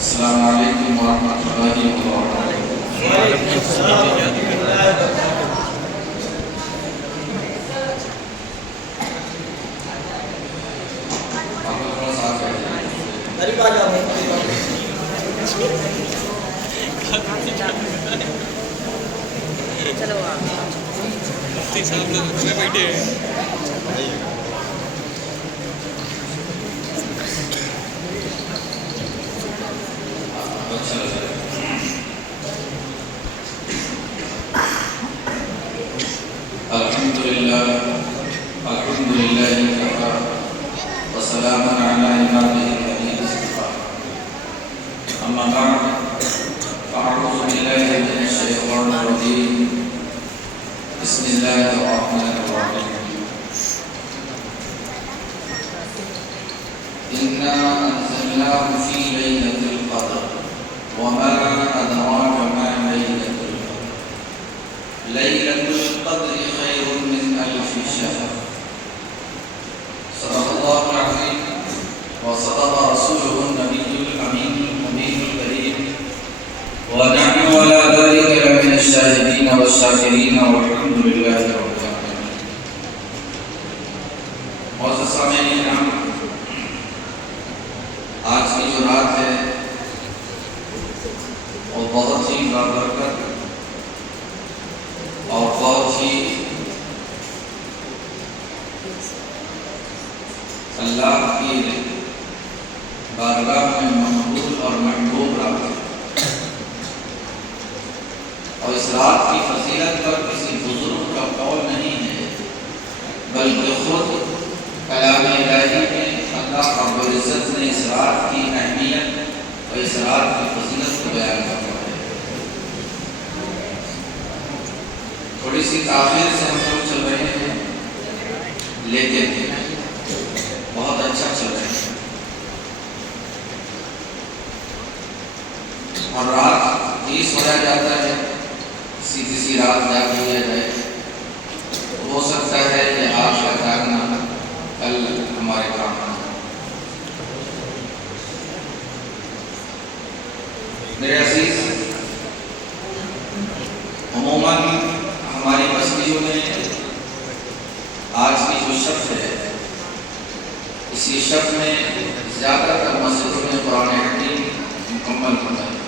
السلام علیکم ورحمۃ اللہ وبرکاتہ۔ وعلیکم السلام ورحمۃ اللہ وبرکاتہ۔ قریب آ جاؤ بھائی، قریب آ جاؤ۔ چلو مفتی صاحب لوگ بیٹھے ہیں۔ الحمد للہ وكفى وسلام على عباده الذين اصطفى اما بعد فاعوذ بالله من الشيطان الرجيم بسم الله الرحمن الرحيم إنا أنزلناه في ليلة القدر وما أدراك ما ليلة القدر ليلة القدر خير من ألف شهر صدق الله العظيم وصدق رسوله النبي الأمين المبين الكريم ونحن على ذلك لمن الشاهدين والشاكرين والحمد لله رب العالمين۔ معزز سامعین کرام، آج کی جو رات ہے وہ بہت ہی بابرکت اور بہت ہی اللہ کی بارگاہ میں مقبول اور محبوب رات ہے، اور اس رات کی فضیلت پر کسی بزرگ کا قول نہیں ہے، بلکہ خود کلام الہی میں اللہ رب العزت نے اس رات کی اہمیت اور اس رات کی فضیلت کو بیان کرتا ہے۔ تھوڑی سی تاخیر سے ہم لوگ چل رہے ہیں، لیکن بہت اچھا چل رہے ہیں، اور رات 30 ہو جاتا ہے، کسی رات جاگ لیا جائے، ہو سکتا ہے کہ آج کا جاگنا کل ہمارے کام آنا۔ میرے عزیز، عموماً ہماری بستیوں میں آج کی جو شب ہے، اسی شب میں زیادہ تر مسجدوں میں قرآن حکیم مکمل ہوتا ہے۔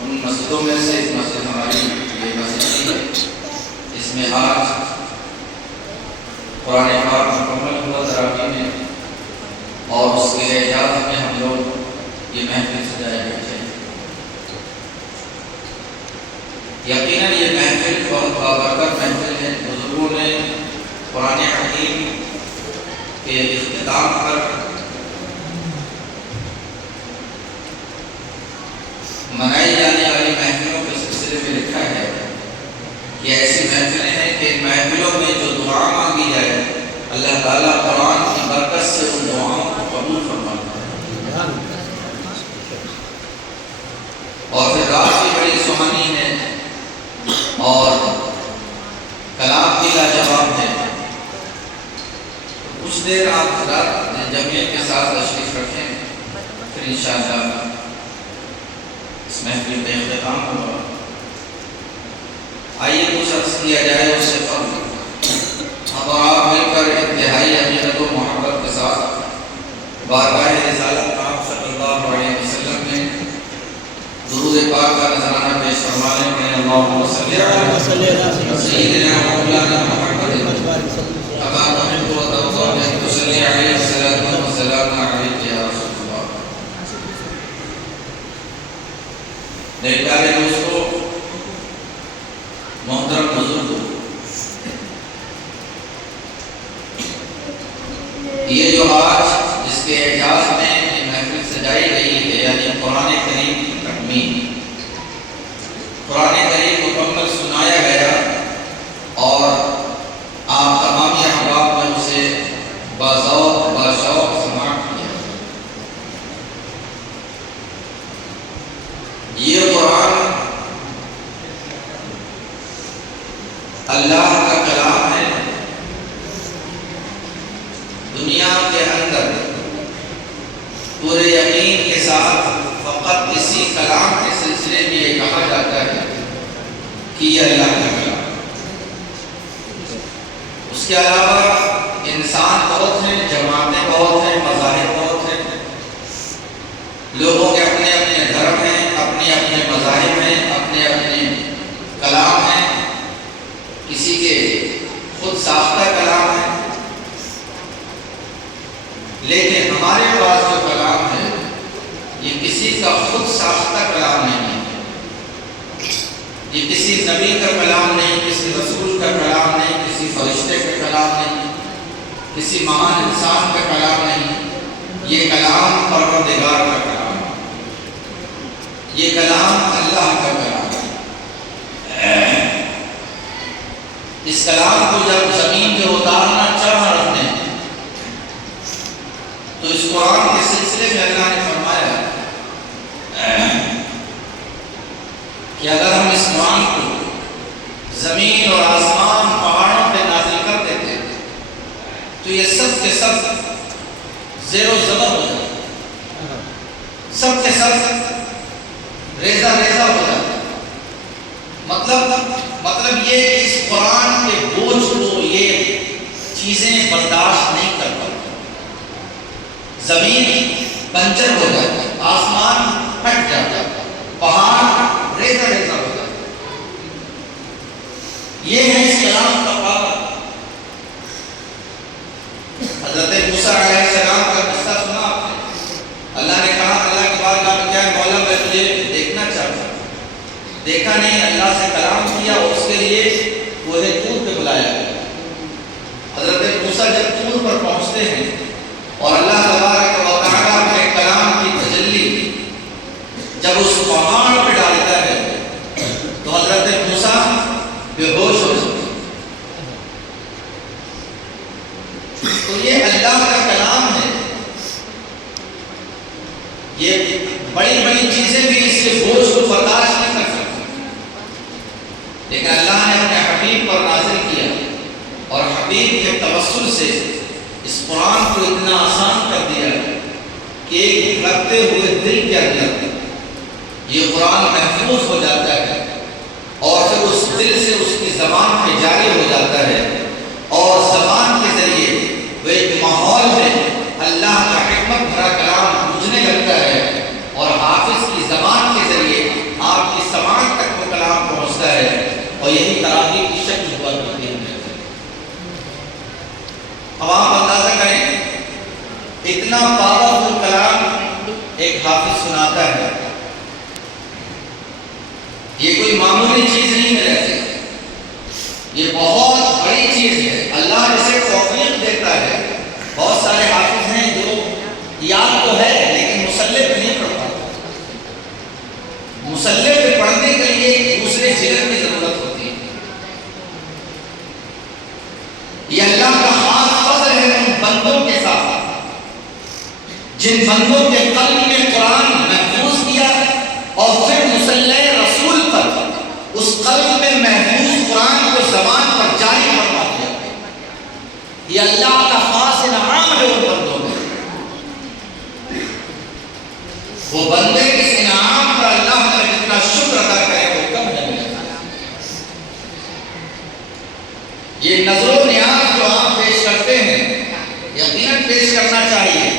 ان مسجدوں میں سے ایک مسجد ہماری یہ مسجد ہے، اس میں آج قرآن پاک مکمل ہوا تراویح میں، اور اس کے اعزاز میں ہم لوگ یہ محفل سجائے بیٹھے ہیں۔ یقیناً یہ محفل بہت بابرکت محفل ہے۔ بزرگوں نے قرآن حکیم کے اختتام پر منائی جانے والی محفلوں کے سلسلے میں لکھا ہے کہ ایسی محفلیں ہیں کہ ان محفلوں میں جو دعا مانگی جائے، اللہ تعالیٰ قرآن کی برکت سے ان دعاؤں کو قبول فرماتا ہے، اور پھر رات بھی بڑی سہانی ہے اور کلام بھی لاجواب ہے۔ کچھ دیر آپ حضرات جمعیت کے ساتھ تشریف رکھیں، پھر انشاءاللہ اس محفل کا اختتام ہوگا۔ آئیے کچھ عرض کیا جائے اس سے قبل ہم اور آپ مل کر انتہائی عقیدت و محبت کے ساتھ بارگاہ رسالت پاک صلی اللہ علیہ وسلم میں درود پاک کا نذرانہ پیش فرمانے میں اللہم صلی علی سیدنا مولانا محمد اما تحب و ترضى ان تصلي عليه الصلاة والسلام عليك يا رسول اللہ۔ میرے پیارے دوستو، محترم بزرگوں، یہ جو آج جس کے اعزاز میں یہ محفل سجائی گئی ہے، یعنی قرآن کریم کی تکمیل، قرآن کریم مکمل سنایا گیا اور آپ تمام احباب نے اسے باذوق باشوق سماعت کیا۔ یہ قرآن اللہ کا کلام ہے، دنیا کے اندر پورے یقین کے ساتھ فقط اسی کلام کے سلسلے میں یہ کہا جاتا ہے کہ یہ اللہ کا کلام ہے۔ اس کے علاوہ انسان بہت ہیں، جماعتیں بہت ہیں، مذاہب بہت ہیں، لوگوں کے اپنے اپنے دھرم ہیں، اپنے اپنے مذاہب ہیں، اپنے اپنے کلام ہیں، کسی کے خود ساختہ کلام ہے، لیکن ہمارے پاس جو کلام ہے یہ کسی کا خود ساختہ کلام نہیں ہے، یہ کسی نبی کا کلام نہیں، کسی رسول کا کلام نہیں، کسی فرشتے کا کلام نہیں، کسی مہان انسان کا کلام نہیں، یہ کلام پروردگار کا کلام ہے، یہ کلام اللہ کا کلام ہے۔ اس کلام کو جب زمین پہ اتارنا چاہ رہے ہیں تو اس قرآن کے سلسلے میں اللہ نے فرمایا کہ اگر ہم اس قرآن کو زمین اور آسمان پہاڑوں پہ نازل کر دیتے تو یہ سب کے سب زیر و زبر ہو جاتا، سب کے سب ریزہ ریزہ ہو جاتا۔ مطلب یہ کہ اس قرآن کے بوجھ کو یہ چیزیں برداشت نہیں کر پاتی، زمین بنجر ہو جاتی، آسمان پھٹ جاتا، پہاڑ ریزہ ریزہ ہو جاتا۔ یہ ہے اس کلام کا پاور۔ حضرت موسیٰ علیہ السلام کا قصہ سنا آپ نے؟ اللہ نے کہا اللہ کے بعد کیا مولا میں تجھے دیکھنا چاہتا ہوں، دیکھا نہیں، اللہ سے کلام کیا، اس کے لیے کوہ طور پہ بلایا۔ حضرت موسیٰ جب طور پر پہنچتے ہیں اور اللہ تبارک و تعالیٰ کے کلام کی تجلی جب اس پہاڑ پہ ڈالتا ہے تو حضرت موسیٰ بے ہوش ہو جاتے ہیں۔ تو یہ اللہ کا کلام ہے، یہ بڑی بڑی چیزیں بھی اس کے بوجھ کو برداشت نہیں کر سکتی، لیکن اللہ نے اپنے حبیب پر نازل کیا اور حبیب کے توسل سے اس قرآن کو اتنا آسان کر دیا کہ ایک دھڑکتے ہوئے دل کے اندر یہ قرآن محفوظ ہو جاتا ہے اور پھر اس دل سے اس کی زبان پہ جاری ہو جاتا ہے اور زبان کے ذریعے وہ ایک ماحول میں اللہ کا حکمت بھرا کلام گونجنے لگتا ہے اور حافظ کی زبان کے ذریعے آپ کی سماعت تک وہ کلام پہنچتا ہے اور یہی تراغیب کی شکل ہوا کرتی ہے۔ اب آپ اندازہ کریں اتنا پاورفل کلام ایک حافظ سناتا ہے، یہ کوئی معمولی چیز نہیں ہے، ایسے یہ بہت بڑی چیز ہے۔ اللہ جسے توفیق دیتا ہے، بہت سارے حافظ ہیں جو یاد تو ہے لیکن مصلح پہ نہیں پڑھ پاتے، مصلح پہ پڑھنے کے لیے دوسرے جگر کی ضرورت ہوتی ہے۔ یہ اللہ کا خاص فضل ہے ان بندوں کے ساتھ جن بندوں کے قلب میں قرآن محفوظ کیا اور پھر مصلح رسول پر اس قلب میں محفوظ قرآن کو زبان پر جاری فرما دیا۔ یہ اللہ کا خاص انعام ہے ان بندوں میں۔ وہ بندے اس انعام پر اللہ کا جتنا شکر ادا کرے وہ کم ہے۔ یہ نظر و نیاز جو آپ پیش کرتے ہیں یقیناً پیش کرنا چاہیے،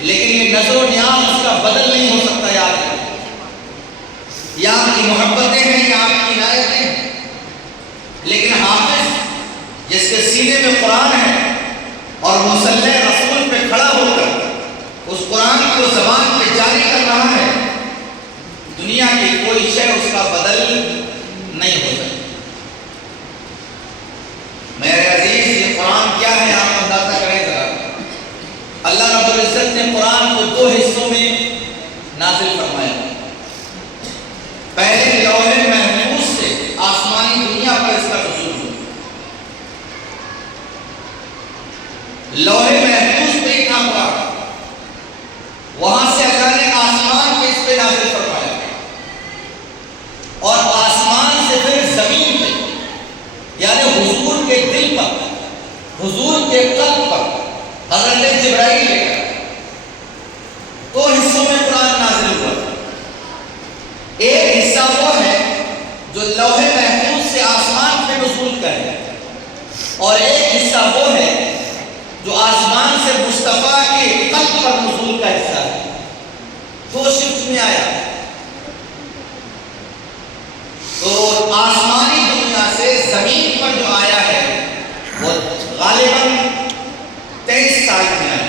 لیکن یہ نظر و نیاز اس کا بدل نہیں ہو سکتا۔ یاد ہے یہ آپ کی محبتیں ہیں، یہ آپ کی عنایتیں ہیں، لیکن حافظ جس کے سینے میں قرآن ہے اور مصلح رسول پہ کھڑا ہو کر اس قرآن کو زبان پہ جاری کر رہا ہے، دنیا کی کوئی شے اس کا بدل نہیں ہو سکتی۔ میرے عزیز یہ قرآن کیا ہے آپ اندازہ کریں ذرا۔ اللہ رب العزت نے قرآن کو دو حصوں میں نازل فرمایا۔ پہلے لوح محفوظ سے آسمانی دنیا پر اس کا نزول ہوا۔ لوح محفوظ پہ ہی تھا قرآن، وہاں سے اللہ نے آسمان پہ اس پہ نازل فرمایا اور آسمان سے پھر زمین پہ، یعنی حضور کے دل پر، حضور کے قلب پر حضرت جبرائیل لے کر لوح محفوظ سے آسمان پہ نزول کرے، اور ایک حصہ وہ ہے جو آسمان سے مصطفیٰ کے قلب پر نزول کا حصہ ہے. دو شفٹ میں آیا. تو آسمانی دنیا سے زمین پر جو آیا ہے وہ غالباً 23 سال میں آیا.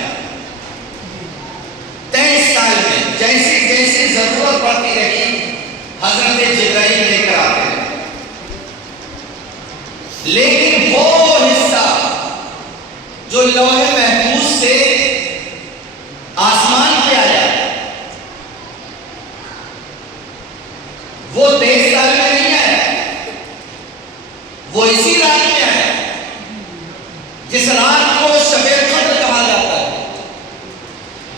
23 سال میں جیسے جیسے ضرورت پڑتی رہی حضرت جبرائیل لے کر آتے ہیں. لیکن وہ حصہ جو لوح محفوظ سے آسمان پہ آیا وہ 23 سال میں نہیں آیا. وہ اسی رات میں آیا جس رات کو شب قدر کہا جاتا ہے،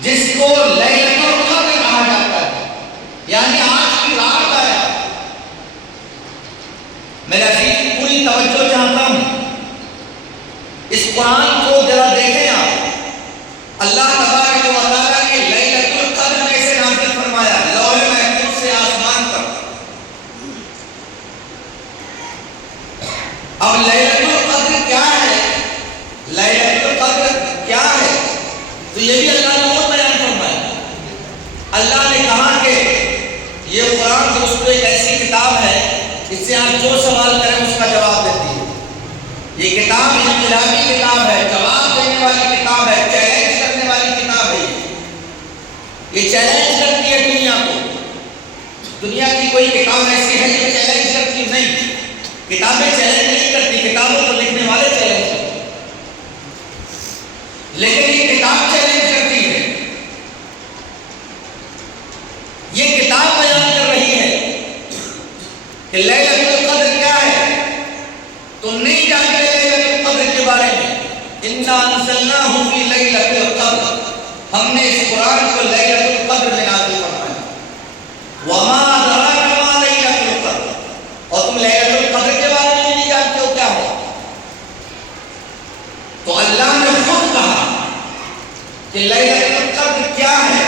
جس کو لیلۃ القدر کہا جاتا ہے، یعنی آج کی رات آیا. میرا عزیز پوری توجہ چاہتا ہوں، اس قرآن کو ذرا دیکھیں آپ. اللہ تبارک و تعالیٰ نے لیلۃ القدر میں سے نازل فرمایا لوح محفوظ سے آسمان پر. اب لیلۃ القدر کیا ہے؟ لیلۃ القدر کیا ہے؟ تو یہ بھی اللہ نے اور بیان فرمایا. اللہ نے کہا کہ یہ قرآن دوستو ایک ایسی کتاب ہے اس سے آپ جو سوال کریں اس کا جواب دیتی ہے. یہ کتاب انقلابی کتاب ہے، جواب دینے والی کتاب ہے، چیلنج کرنے والی کتاب ہے. یہ چیلنج کرتی ہے دنیا کو. دنیا کی کوئی کتاب ایسی ہے جو چیلنج کرتی نہیں. کتابیں چیلنج نہیں کرتی، کتابوں کو لکھنے والے چیلنج کرتے. لیکن یہ کتاب چیلنج کرتی ہے. یہ کتاب بیان کر رہی ہے کہ لیلۃ القدر کیا ہے. تم نہیں جانتے لیلۃ القدر کے بارے میں. انا انزلناہ فی لیلۃ القدر، ہم نے اس قرآن کو لیلۃ القدر میں نازل فرمایا. وما ادراک ما لیلۃ القدر، اور تم لیلۃ القدر کے بارے میں نہیں جانتے ہو کیا ہے. تو اللہ نے خود کہا کہ لیلۃ القدر کیا ہے.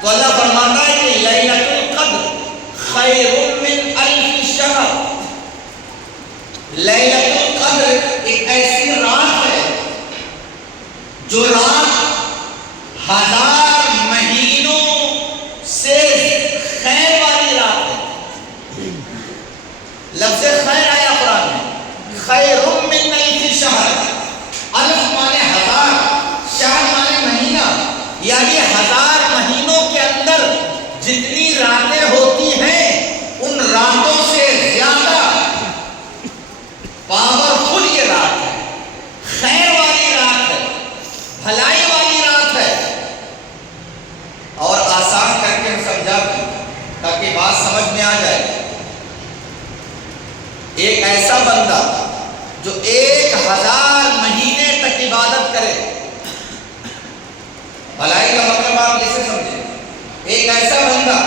تو اللہ فرماتا ہے کہ لیلۃ القدر خیر من الف شہر. لیلۃ القدر ایک ایسی رات ہے جو رات 1000 مہینوں سے خیر والی رات ہے. لفظ خیر آیا قرآن میں، خیر من الف شہر. الف مانے 1000، شہر مانے مہینہ. یعنی 1000 مہینوں کے اندر جتنی راتیں ہوتی ہیں ان راتوں سے زیادہ پاورفل یہ رات ہے. خیر والی رات ہے، بھلائی والی رات ہے. اور آسان کر کے ہم سمجھا دیں تاکہ بات سمجھ میں آ جائے. ایک ایسا بندہ جو 1000 مہینے تک عبادت کرے، بھلائی کا مطلب آپ جیسے سمجھیں. ایک ایسا بندہ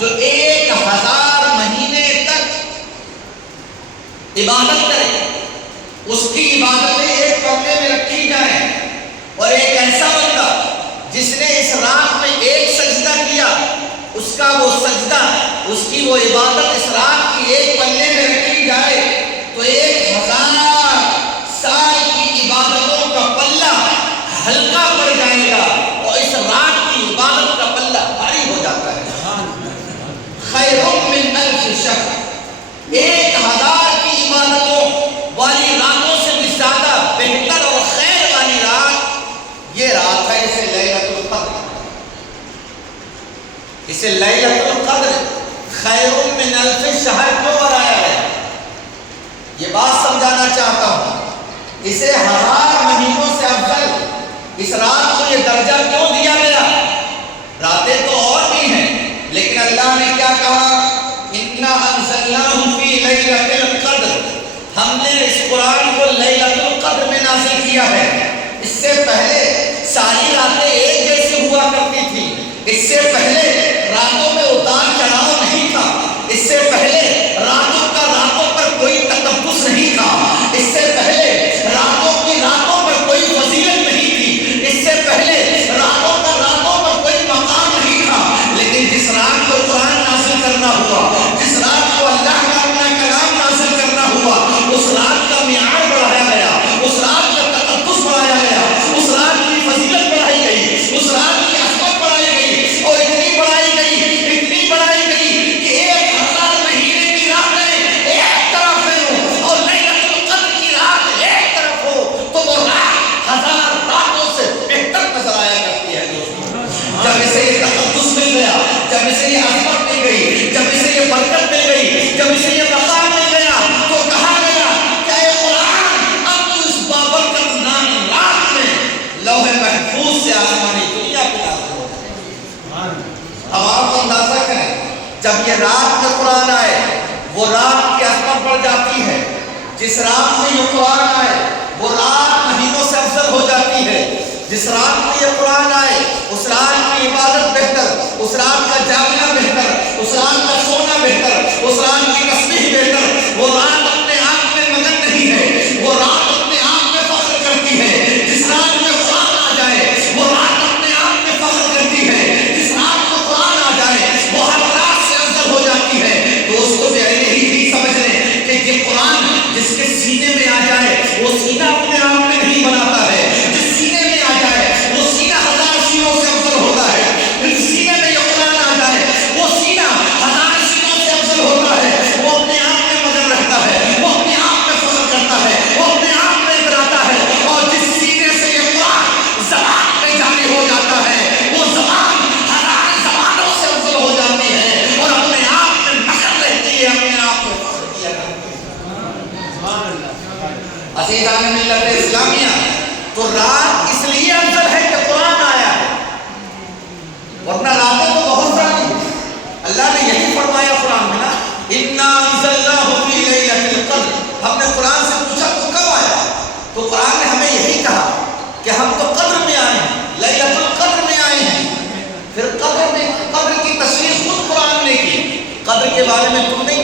جو 1000 مہینے تک عبادت کرے، اس کی عبادتیں ایک پردے میں رکھی جائیں. اور ایک ایسا بندہ جس نے اس رات میں ایک سجدہ کیا، اس کا وہ سجدہ، اس کی وہ عبادت اس رات کی ایک پلے میں رکھی جائے تو 1000 سال کی عبادتوں کا پلہ ہلکا پڑ جائے گا اور اس رات کی عبادت کا پلہ بھاری ہو جاتا ہے. خیر من الف شہر، 1000 کی عبادتوں والی راتوں سے بھی زیادہ بہتر اور خیر والی رات یہ رات ہے. اسے لیلۃ القدر، اسے لیلۃ القدر خیر من الف شہر کیوں بنایا ہے؟ یہ بات سمجھانا چاہتا ہوں. اسے 1000 مہینوں سے افضل اس رات کو یہ درجہ کیوں دیا گیا؟ راتیں تو اور بھی ہیں لیکن اللہ نے کیا کہا؟ انا انزلناہ فی لیلۃ القدر، ہم نے اس قرآن کو لیلۃ القدر میں نازل کیا ہے. اس سے پہلے ساری راتیں ایک جیسی ہوا کرتی تھی. اس سے پہلے راتوں میں اتار چڑھاؤ نہیں تھا. اس سے پہلے راتوں کا راتوں پر کوئی تقدس نہیں تھا. اس سے پہلے راتوں کی راتوں پر کوئی فضیلت نہیں تھی. اس سے پہلے راتوں کا راتوں پر کوئی مقام نہیں تھا. لیکن جس رات کو قرآن نازل کرنا ہوا، جس رات کو اللہ چاہیے رات میں قرآن آئے، وہ رات کی عظمت بڑھ جاتی ہے. جس رات میں یہ قرآن آئے وہ رات مہینوں سے افضل ہو جاتی ہے. جس رات میں یہ قرآن آئے اس رات کی عبادت بہتر، اس رات کا جاگنا بہتر، اس رات کا سونا بہتر، اس رات کی تسبیح بہتر. وہ رات اپنے آپ میں مگن نہیں ہے، وہ رات اپنے آپ میں فخر کرتی ہے. جس رات میں قرآن آ جائے وہ رات اپنے آپ میں فخر کرتی ہے. جس رات میں قرآن آ جائے وہ ہر رات سے افضل ہو جاتی ہے. دوستوں پیارے یہی سمجھ لیں کہ یہ قرآن جس کے سینے میں آ جائے وہ سینہ اپنے آپ میں نہیں بناتا ہے. جس سینے میں آ جائے وہ سینہ ہزار سینوں سے افضل ہوتا ہے. جس سینے میں یہ قرآن آ جائے وہ سینہ ہزار سینوں سے افضل ہوتا ہے. وہ اپنے آپ میں مگن رہتا ہے، وہ اپنے آپ میں فخر کرتا ہے، وہ اپنے آپ میں اتراتا ہے. اور جس سینے سے یہ قرآن زبان پہ جاری ہو جاتا ہے وہ زبان ہزار زبانوں سے افضل ہو جاتی ہے اور اپنے آپ میں مگن رہتی ہے، اپنے آپ میں فخر کیا کرتی ہے. عزیزان ملت اسلامیہ، تو رات اس لیے افضل ہے کہ قرآن آیا ہے، ورنہ راتیں تو بہت ساری ہیں. اللہ نے یہی فرمایا قرآن میں نا، اِنَّا أَنزَلْنَاهُ فِي لَيْلَةِ الْقَدْرِ. ہم نے قرآن سے پوچھا تو کب آیا؟ تو قرآن نے ہمیں یہی کہا کہ ہم تو قدر میں آئے ہیں، لیلۃ القدر میں آئے ہیں. پھر قدر کی تشریح خود قرآن نے کی. قدر کے بارے میں تم نہیں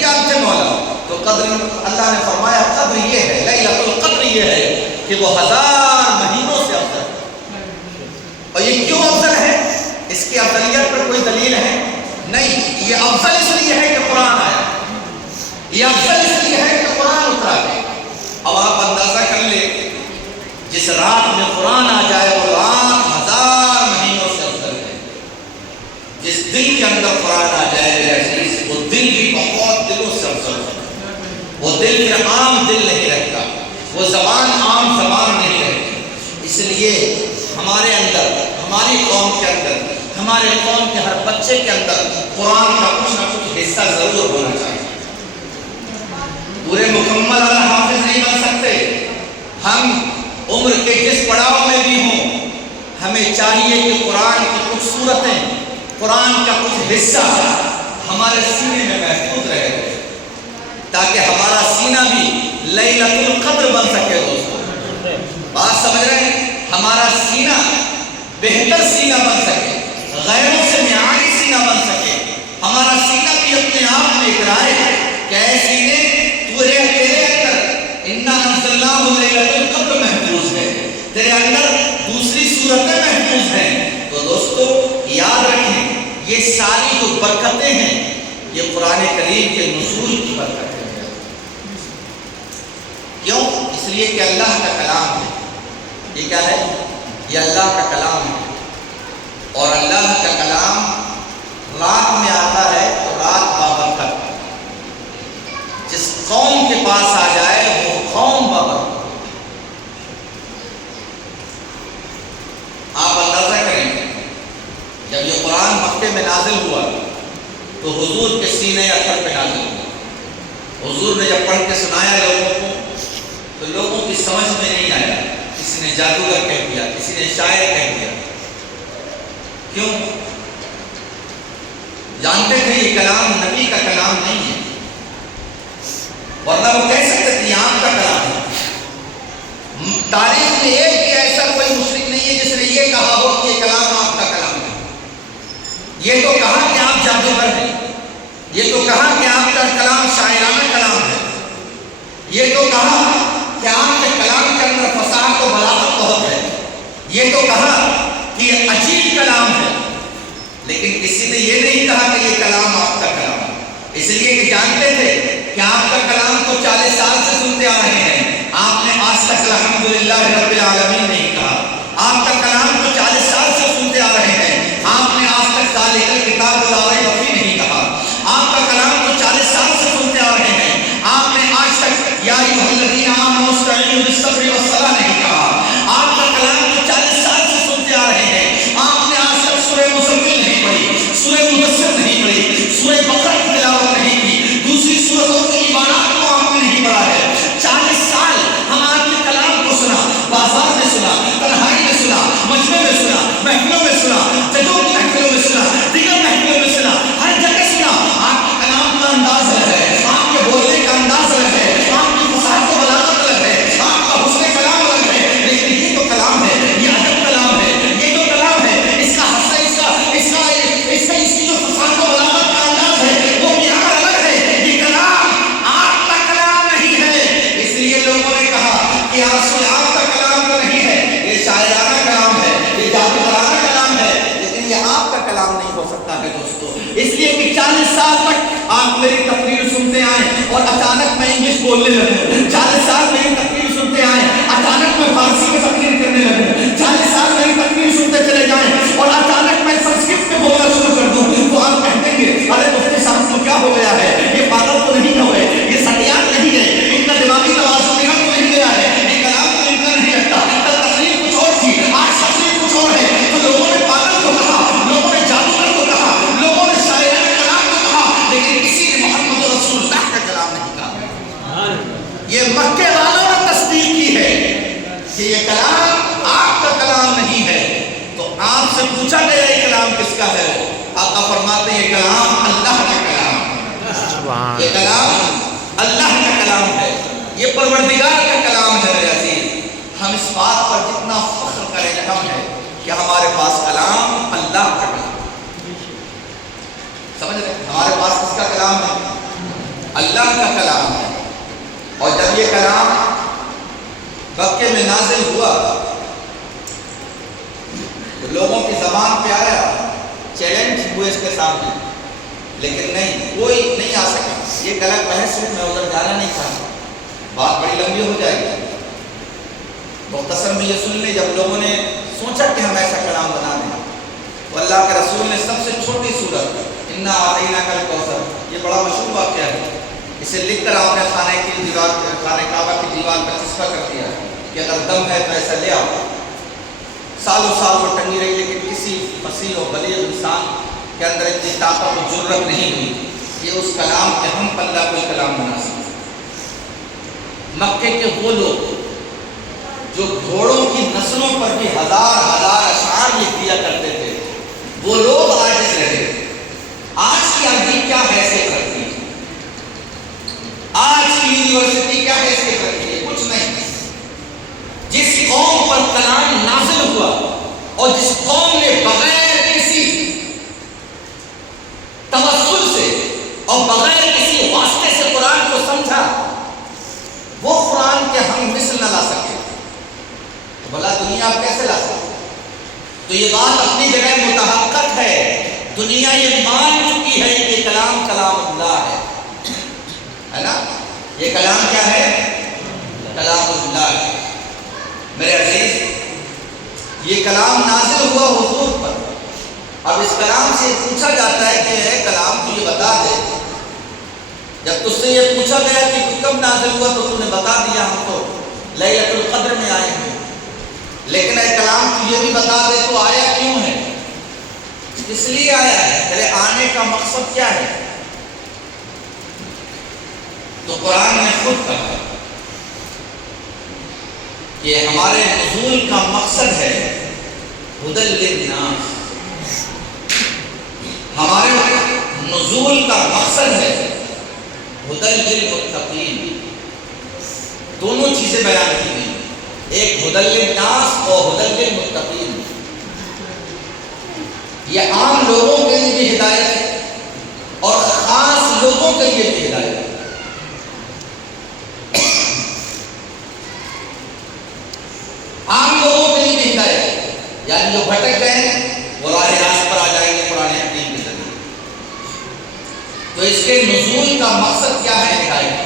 جانتے مولا. تو قدر اللہ نے فرمایا قدر یہ ہے، لیلۃ القدر یہ ہے کہ وہ ہزار مہینوں سے افضل ہے. اور یہ کیوں افضل ہے؟ اس کی افضلیت پر کوئی دلیل ہے؟ نہیں. یہ افضل اس لیے ہے کہ قرآن آیا، یہ افضل اس لیے ہے کہ قرآن اترا ہے. اب آپ اندازہ کر لیں، جس رات میں قرآن آ جائے وہ رات ہزار مہینوں سے افضل ہے. جس دل کے اندر قرآن آ جائے میرے عزیز، وہ دل بھی بہت دلوں سے افضل ہے. وہ دل پھر عام دل نہیں رہتا، وہ زبان عام زبان نہیں رہتی. اس لیے ہمارے اندر، ہماری قوم کے اندر، ہمارے قوم کے ہر بچے کے اندر قرآن کا کچھ نہ کچھ حصہ ضرور ہونا چاہیے. پورے مکمل اگر حافظ نہیں بن سکتے، ہم عمر کے جس پڑاؤ میں بھی ہوں، ہمیں چاہیے کہ قرآن کی کچھ سورتیں، قرآن کا کچھ حصہ ہمارے سینے میں محفوظ رہے تاکہ ہمارا سینہ بھی لیلۃ القدر بن سکے. دوستو بات سمجھ رہے ہیں؟ ہمارا سینہ بہتر سینہ بن سکے، غیروں سے معیاری سینہ بن سکے. ہمارا سینہ بھی اپنے آپ میں اترائے کہ اے سینے تیرے اندر اِنَّا أَنزَلْنَاهُ لیلۃ القدر محفوظ ہے، تیرے اندر دوسری صورتیں محفوظ ہیں. تو دوستو یاد رکھیں، یہ ساری جو برکتیں ہیں یہ قرآن کریم کے نزول کی برکتیں ہیں. کیوں؟ اس لیے کہ اللہ کا کلام ہے. یہ کیا ہے؟ یہ اللہ کا کلام ہے. اور اللہ کا کلام رات میں آتا ہے تو رات بابرکت. جس قوم کے پاس آ جائے وہ قوم بابرکت. آپ اندازہ کریں، جب یہ قرآن مکے میں نازل ہوا تو حضور کے سینے اثر پہ نازل ہوا. حضور نے جب پڑھ کے سنایا لوگوں کو تو لوگوں کی سمجھ میں نہیں آیا. کسی نے جادوگر کہہ دیا، کسی نے شاعر کہہ دیا. کیوں؟ جانتے تھے یہ کلام نبی کا کلام نہیں ہے، ورنہ وہ کہہ سکتے تھے یہ آپ کا کلام ہے. تاریخ میں ایک بھی ایسا کوئی مشرک نہیں ہے جس نے یہ کہا ہو کہ یہ کلام آپ کا کلام ہے. یہ تو کہا کہ آپ جادوگر ہیں، یہ تو کہا کہ آپ کا کلام شاعرانہ کلام ہے، یہ تو کہا کہ آپ کے کلام کے اندر فصاحت و بلاغت بہت ہے، یہ تو کہا کہ یہ عجیب کلام ہے. لیکن کسی نے یہ نہیں کہا کہ یہ کلام آپ کا کلام ہے، اس لیے کہ جانتے تھے کہ آپ کا کلام تو 40 سال سے سنتے آ رہے ہیں. آپ نے آج تک الحمدللہ رب العالمین نہیں کہا. آپ کا کلام تو 40 سال سے سنتے آ رہے ہیں. آپ نے آج تک ذالک الکتاب لا ریب فیہ نہیں کہا. آپ کا کلام تو 40 سال سے سنتے آ رہے ہیں. آپ نے آج تک یا ایھا الذین آمنوا استعینوا بالصبر والصلاۃ نہیں کہا. آپ کا کلام تو 40 سال سے سنتے آ رہے ہیں. آپ نے آج تک سورہ مزمل نہیں پڑھی، سورہ مدثر نہیں پڑھی، سورہ بقرہ کی تلاوت نہیں کی، دوسری سورتوں کی عبارات کو آپ نے نہیں پڑھا ہے. 40 سال ہم آپ کے کلام کو سنا، بازار میں سنا، تنہائی میں سنا، مجمع 40 سال تک آپ میری تقریر سنتے آئے اور اچانک میں انگلش بولنے لگوں، 40 سال میری تقریر سنتے آئے اچانک میں فارسی میں تقریر کرنے لگوں، 40 سال میری تقریر سنتے چلے جائیں اور اچانک میں سنسکرت میں بولنا شروع کر دوں، تو آپ کہتے گے ارے مفتی صاحب کو کیا ہو گیا ہے، یہ پاگل تو نہیں ہوئے، یہ سٹیات نہیں ہے، ان کا دماغی توازن نگاہ تو نہیں گیا ہے، یہ کلام تو ان کا نہیں لگتا، کل تقریر کچھ اور تھی آج تقریر کچھ اور ہے۔ تو لوگوں نے پاگل کو کہا، لوگوں نے جادوگر کو کہا، لوگوں نے شاعرانہ کلام کو کہا، لیکن کسی نے محمد رسول اللہ کا کلام نہیں کہا۔ یہ مکے والوں نے تصدیق کی ہے کہ یہ کلام آپ کا کلام نہیں ہے۔ تو آپ سے پوچھا گیا یہ کلام کس کا ہے؟ آقا فرماتے ہیں یہ کلام اللہ کا کلام ہے، یہ کلام اللہ کا کلام ہے، یہ پروردگار کا کلام ہے۔ میرے عزیز، ہم اس بات پر جتنا فخر کریں کم ہے کہ ہمارے پاس کلام اللہ کا کلام ہے۔ سمجھ رہے ہیں؟ ہمارے پاس کس کا کلام ہے؟ اللہ کا کلام ہے۔ اور جب یہ کلام مکے میں نازل ہوا تو لوگوں کی زبان پہ آیا، چیلنج ہوئے اس کے سامنے، لیکن نہیں، کوئی نہیں آ سکا۔ یہ غلط بحث ہے، میں ادھر جانا نہیں چاہتا، بات بڑی لمبی ہو جائے گی۔ مختصر میں یہ سن لیں، جب لوگوں نے سوچا کہ ہم ایسا کلام بنا دیں تو اللہ کے رسول نے سب سے چھوٹی سورت انا اعطیناک الکوثر، یہ بڑا مشہور واقعہ ہے، اسے لکھ کر آپ نے خانہ کعبہ کی دیوار پر چسپاں کر دیا کہ اگر دم ہے تو ایسا لے آؤ۔ سالوں سال وہ ٹنگی رہی، لیکن کسی فصیح و بلیغ انسان کے اندر اتنی طاقت و جرأت نہیں ہوئی کہ اس کلام کے ہم پلہ کوئی کلام بنا سکے۔ مکے کے وہ لوگ جو گھوڑوں کی نسلوں پر بھی ہزار ہزار اشعار لکھ دیا کرتے تھے، وہ لوگ عاجز رہے۔ آج کی عربی کیا حیثیت رکھتی ہے؟ آج کی یونیورسٹی کیا حیثیت رکھتی ہے؟ کچھ نہیں۔ جس قوم پر کلام نازل ہوا اور جس قوم نے بغیر کسی توسل سے اور بغیر کسی واسطے سے قرآن کو سمجھا، وہ قرآن کے ہم مثل نہ لا سکے، تو بھلا دنیا آپ کیسے لا سکتے؟ تو یہ بات اپنی جگہ متحقق ہے، دنیا یہ مان چکی ہے کہ کلام کلام اللہ ہے نا؟ یہ کلام کیا ہے؟ کلام اللہ ہے۔ میرے عزیز، یہ کلام نازل ہوا حضور پر، اب اس کلام سے پوچھا جاتا ہے کہ اے کلام تو یہ بتا دے، جب تجھ سے یہ پوچھا گیا کہ کب نازل ہوا تو تو نے بتا دیا ہم تو لیلۃ القدر میں آئے ہیں، لیکن اے کلام تو یہ بھی بتا دے تو آیا کیوں ہے، اس لیے آیا ہے، تیرے آنے کا مقصد کیا ہے؟ تو قرآن نے خود کہا کہ ہمارے نزول کا مقصد ہے ہدی للناس، ہمارے نزول کا مقصد ہے ہدی للمتقین۔ دونوں چیزیں بیان کی گئی، ایک ہدی للناس اور ہدی للمتقین۔ یہ عام لوگوں کے لیے بھی ہدایت ہے اور خاص لوگوں کے لیے بھی ہدایت ہے۔ عام لوگوں کے لیے بھی ہدایت ہے، یعنی جو بھٹک گئے ہیں وہ راہ راست پر آ جائیں گے قرآن حکیم کے ذریعے۔ تو اس کے نزول کا مقصد کیا ہے؟ ہدایت۔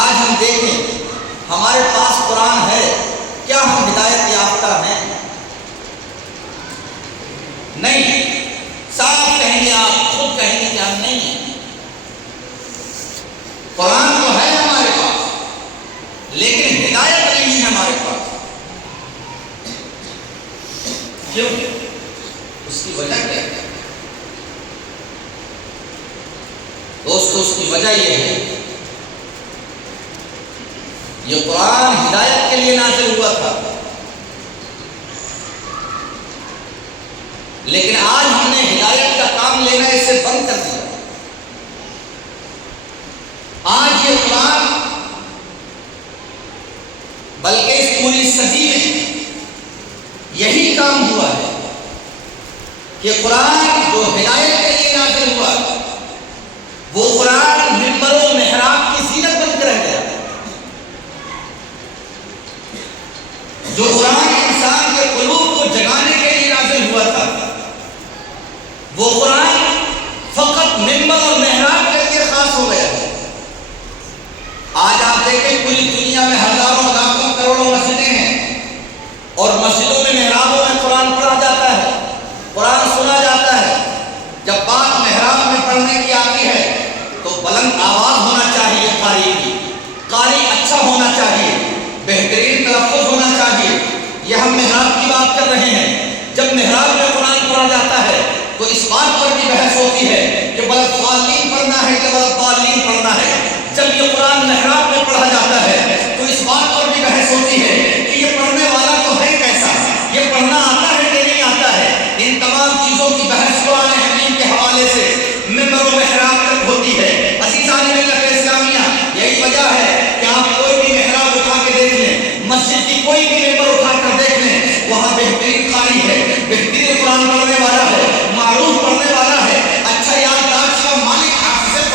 آج ہم دیکھیں ہمارے پاس قرآن ہے، کیا ہم ہدایت یافتہ ہیں؟ نہیں، صاف کہیں گے، آپ خود کہیں گے کہ ہم نہیں ہیں۔ قرآن تو ہے ہمارے پاس، لیکن ہدایت نہیں ہے ہمارے پاس۔ کیوں؟ اس کی وجہ کیا ہے دوستو؟ اس کی وجہ یہ ہے، یہ قرآن ہدایت کے لیے نازل ہوا تھا، لیکن آج ہم نے ہدایت کا کام لینا اس سے بند کر دیا۔ آج یہ قرآن بلکہ اس پوری صدی میں یہی کام ہوا ہے کہ قرآن جو ہدایت کے لیے نازل ہوا وہ قرآن منبر و محراب کی زینت بن کے رہ گیا۔ جو قرآن انسان کے قلوب کو جگانے کے لیے نازل ہوا تھا وہ قرآن قرآن سنا جاتا ہے، جب بات محراب میں پڑھنے کی آتی ہے تو بلند آواز ہونا چاہیے قاری کی، قاری اچھا ہونا چاہیے، بہترین تلفظ ہونا چاہیے۔ یہ ہم محراب کی بات کر رہے ہیں۔ جب محراب میں قرآن پڑھا جاتا ہے تو اس بات پر بھی بحث ہوتی ہے کہ بلضالین پڑھنا ہے کہ بلضالین پڑھنا ہے۔ جب یہ قرآن محراب میں پڑھا جاتا ہے تو اس بات پر بھی بحث ہوتی ہے کہ یہ پڑھنے والا تو ہے کیسا، یہ پڑھنا آتا ہے کہ نہیں آتا ہے۔ ان تمام چیزوں کی بحث قرآن حکیم کے حوالے سے منبر و محراب تک ہوتی ہے۔ عزیزان ملت اسلامیہ، یہی وجہ ہے کہ آپ کوئی بھی محراب اٹھا کے دیکھ لیں، مسجد کی کوئی بھی ممبر اٹھا کر دیکھ لیں، وہاں بہترین قاری ہے، بہترین قرآن پڑھنے والا ہے، معروف پڑھنے والا ہے، اچھا یادداشت کا مالک حافظ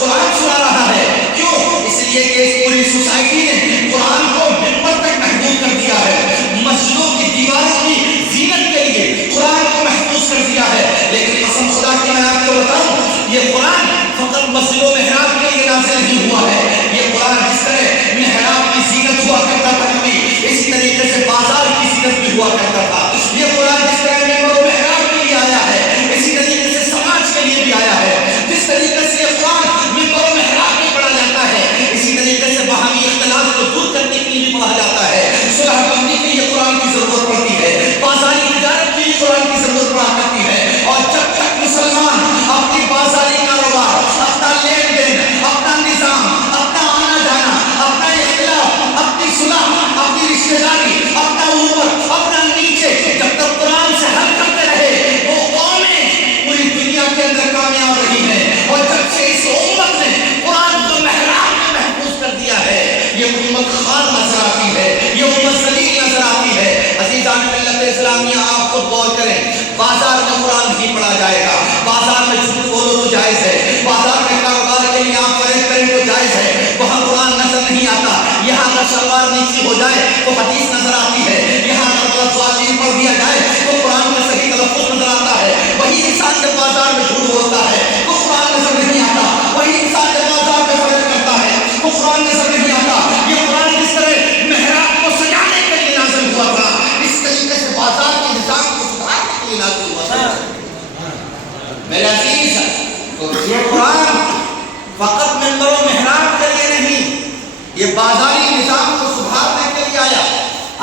قرآن سنا رہا ہے۔ کیوں؟ اس لیے کہ اس پوری سوسائٹی نے قرآن کو ممبر تک محدود کر دیا ہے، مسجدوں کی دیواروں کی زینت کے لیے قرآن کو محفوظ کر دیا ہے۔ لیکن قسم خدا کی میں آپ کو بتاؤں، یہ قرآن فقط مسجد و محراب کے لیے نازل نہیں ہوا ہے۔ یہ قرآن جس طرح محراب کی زینت ہوا کرتا تھا کبھی، اسی طریقے سے بازار کی زینت بھی ہوا کرتا تھا۔ یہ قرآن جس طرح ممبر و محراب کے لیے آیا ہے، اسی طریقے سے سماج کے لیے بھی آیا ہے۔ جس طریقے سے یہ قرآن ممبر و محراب میں پڑھا جاتا ہے، اسی طریقے سے باہمی اختلاف کو دور کرنے کے لیے بھی پڑھا جاتا ہے۔ صلح بندی کے لیے قرآن کی ضرورت پڑتی ہے، بازاری تجارت کے لیے قرآن کی ضرورت پڑا کرتی ہے۔ اور جب تک مسلمان اپنی بازاری کاروبار، اپنا لین دین، اپنا نظام، اپنا آنا جانا، اپنا اختلاف، اپنی صلح، اپنی رشتہ داری، اپنا اوپر، اپنا نیچے، جب تک قرآن سے حل کرتے رہے، وہ قومیں پوری دنیا کے اندر کامیاب رہی ہیں۔ اور جب سے اس امت نے قرآن کو محراب میں محفوظ کر دیا ہے، یہ امت خار نظر آتی ہے، یہ امت ذلیل نظر آتی ہے۔ عزیزان ملت اسلامیہ، آپ خود غور کریں، بازار میں قرآن نہیں پڑھا جائے گا، بازار میں جھوٹ بولو تو جائز ہے، بازار میں کاروبار کے لیے آپ فریب کریں تو جائز ہے، وہاں قرآن نظر نہیں آتا۔ یہاں اگر شلوار نیچی ہو جائے تو حدیث نظر آتی ہے، یہاں اگر بلضالین پڑھ دیا جائے تو قرآن کا صحیح تلفظ نظر آتا ہے۔ وہی انسان جب بازار میں جھوٹ بولتا ہے تو قرآن نظر نہیں آتا، وہی انسان جب بازار میں فریب کرتا ہے تو قرآن نظر نہیں آتا۔ یہ قرآن جس طرح محراب کو سجانے کے لیے نازل ہوا تھا، اس طریقے سے بازار کے نظام کو سدھارنے کے لیے نازل ہوا تھا۔ میرے عزیز، تو یہ قرآن فقط منبر و محراب کے لیے نہیں، یہ بازاری نظام کو سدھارنے کے لیے آیا۔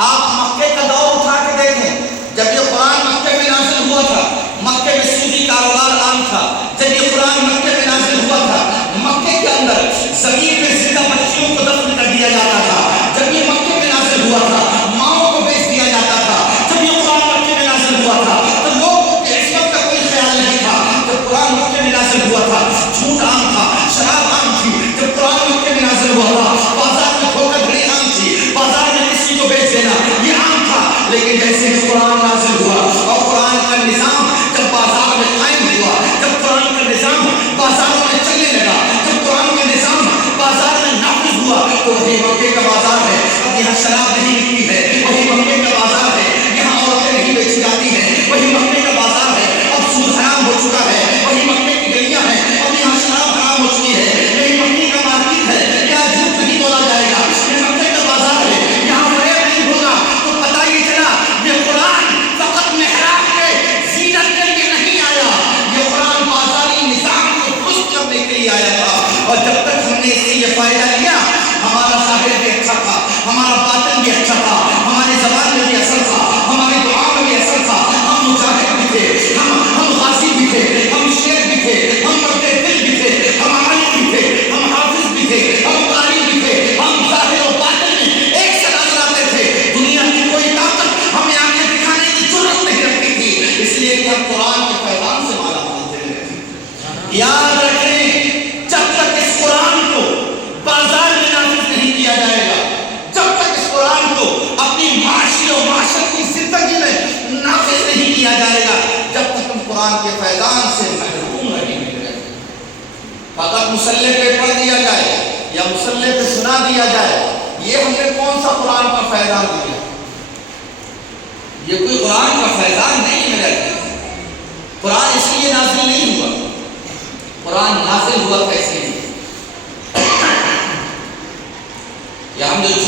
آپ مکے کا دور اٹھا کے دیکھیں، جب یہ قرآن مکے میں نازل ہوا تھا، مکے میں سودی کاروبار عام تھا۔ جب یہ قرآن مکے میں نازل ہوا تھا، مکے کے اندر زمین پہ زندہ بچیوں کو دفن کر دیا جاتا تھا۔ جب یہ مکے میں نازل ہوا تھا، ماؤں کو بیچ دیا جاتا تھا۔ جب یہ قرآن مکے میں نازل ہوا تھا تو لوگوں کے عصمت کا کوئی خیال نہیں تھا۔ جب قرآن مکے میں نازل ہوا تھا، جھوٹ عام تھا، شراب عام تھی۔ جب قرآن مکے میں نازل ہوا تھا، بازار میں دھوکہ دھڑی عام تھی، بازار میں کسی کو بیچ دینا یہ عام تھا۔ لیکن جیسے ہی قرآن نازل ہوا اور قرآن کا نظام جب بازار میں قائم ہوا، جب قرآن کا نظام بازاروں میں چلنے لگا، جب قرآن کا نظام بازار میں نافذ ہوا، تو وہی مکے کا بازار ہے، اب یہاں شراب نہیں ملتی ہے، وہی مکے کا بازار ہے، یہاں عورتیں نہیں بیچی جاتی ہیں، وہی مکے کا بازار ہے، اب سود حرام ہو چکا ہے، وہی مکے کی گلیاں ہیں، اب یہاں شراب حرام ہو چکی ہے، یہی مکے کا مارکیٹ ہے، کیا جھوٹ نہیں بولا جائے گا، یہ مکے کا بازار ہے، یہاں فریب نہیں ہوگا۔ تو پتہ یہ چلا، یہ قرآن فقط محراب کے زینت کے لیے نہیں آیا، یہ قرآن بازاری نظام کو درست کرنے کے لیے آیا تھا۔ اور جب تک ہم نے اس سے یہ فائدہ لیا، ہمارا ظاہر بھی اچھا تھا، ہمارا باطن بھی اچھا تھا، ہماری زبان میں بھی اثر تھا، ہماری دعا میں بھی اثر تھا، ہم مجاہد بھی تھے، ہم غازی بھی تھے، ہم شیر بھی تھے، ہم مرد دل بھی تھے، ہم عالم بھی تھے، ہم حافظ بھی تھے، ہم قاری بھی تھے، ہم ظاہر و باطن میں ایک سے نظر آتے تھے۔ دنیا کی کوئی طاقت ہمیں آنکھیں دکھانے کی ضرورت نہیں رکھتی تھی، اس لیے کہ ہم قرآن کے پیغام سے مالا مال تھے۔ یاد رکھیں، جب تک اس قرآن کو بازار میں نافذ نہیں کیا جائے گا، جب تک اس قرآن کو اپنی معاشی و معاشرتی زندگی میں نافذ نہیں کیا جائے گا، جب تک ہم قرآن کے فیضان سے محروم رہیں گے۔ فقط مصلح پہ پڑھ دیا جائے یا مصلح پہ سنا دیا جائے، یہ ہم نے کون سا قرآن کا فیضان دیا؟ یہ کوئی قرآن کا فیضان نہیں ہے۔ قرآن اس لیے نازل نہیں ہوا، قرآن نازل ہوا کیسے؟ یا ہم جو